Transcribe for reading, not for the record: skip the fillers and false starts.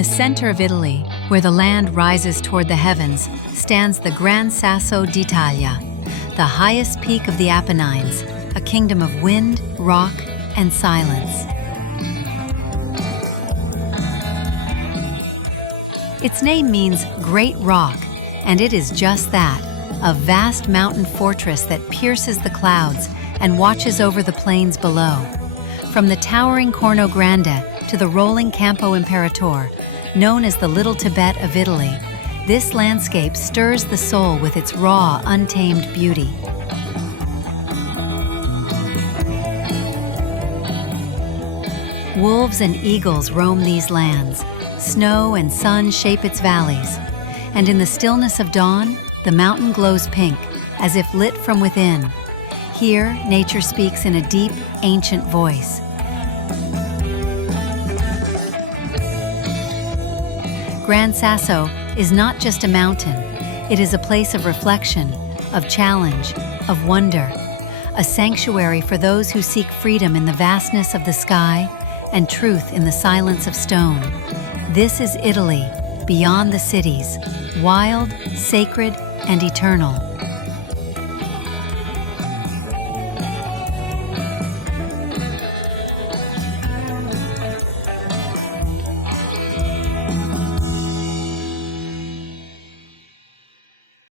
the center of Italy, where the land rises toward the heavens, stands the Gran Sasso d'Italia, the highest peak of the Apennines, a kingdom of wind, rock, and silence. Its name means Great Rock, and it is just that, a vast mountain fortress that pierces the clouds and watches over the plains below. From the towering Corno Grande to the rolling Campo Imperatore, known as the Little Tibet of Italy, this landscape stirs the soul with its raw, untamed beauty. Wolves and eagles roam these lands, snow and sun shape its valleys, and in the stillness of dawn, the mountain glows pink, as if lit from within. Here, nature speaks in a deep, ancient voice. Gran Sasso is not just a mountain. It is a place of reflection, of challenge, of wonder, a sanctuary for those who seek freedom in the vastness of the sky and truth in the silence of stone. This is Italy, beyond the cities, wild, sacred, and eternal.